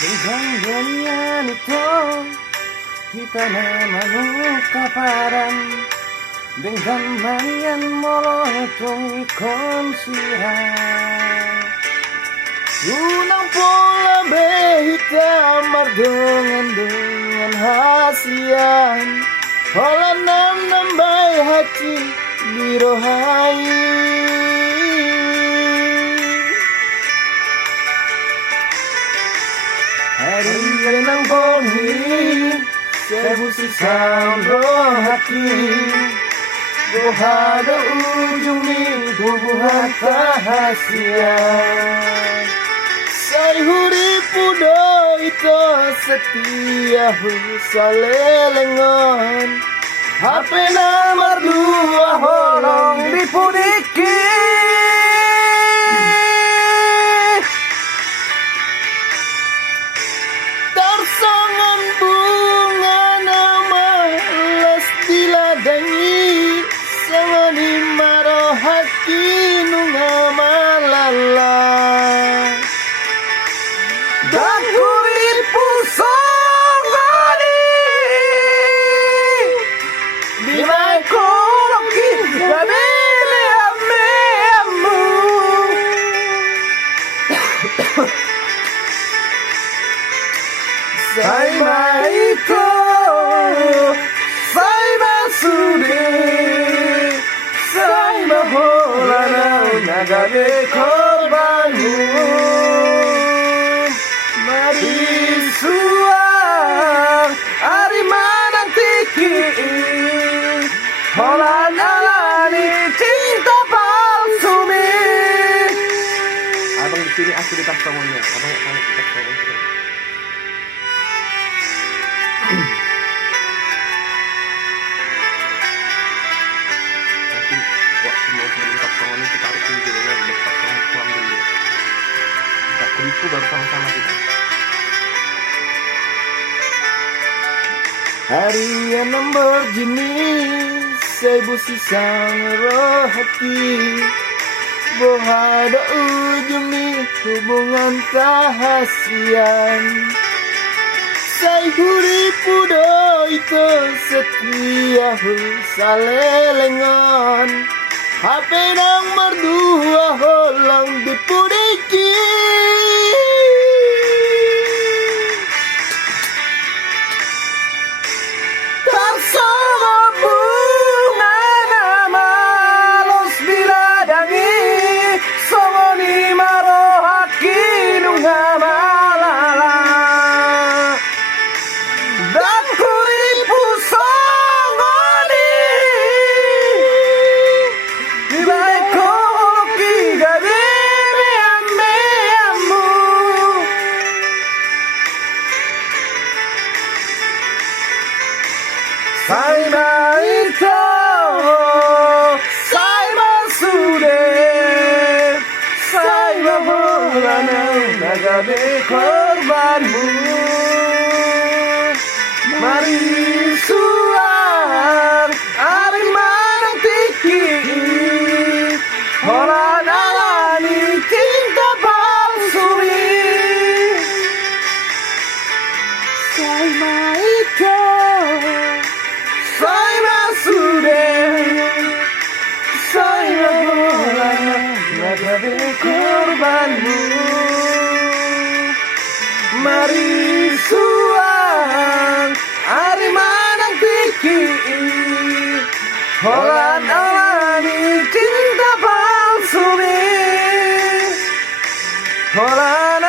Dengan nyanyian itu kita namanu kaparan dengan manyan molotong ikon sirah unang pola behitam dengan hasian holanam nambai hati birohai hari renang boni sebu sisam rohati Bohada ujung ni hubungan rahasian Sai huripu do itu setia salelengon HP nomor 2 holong dipudiki Tersongan bunga nama les diladangi Sangani maro hati nunga malala Dan kuripu songani Di mai koloki kabele ame amu Sai maito Sai masude Sai maholana nagade korbanmu Mari suang Ari manang tiki Holan alani cinta palsu mi Abang di sini aku tetap songonya Abang akan tetap songonya Itu baru sama-sama kita. Harian nomor jenis Sebu sisang rohati Bohada ujung ni hubungan tahasian Sai huripu do itu setia salelengon HP nomor 2 holong dipudiki Tersama bunga nama los biladangi Songoni maro haki nunga malala Dan kuripu songoni Di baik koloki gadiri ame amu Sai maito Sai masude Sai maholana nagabe korbanmu Mari suang Ari manang tiki Holan alani cinta palsu mi Sai maito Sai masude Sai maholana nagabe korbanmu Mari suang Ari manang tiki Holan alani cinta palsu mi Holan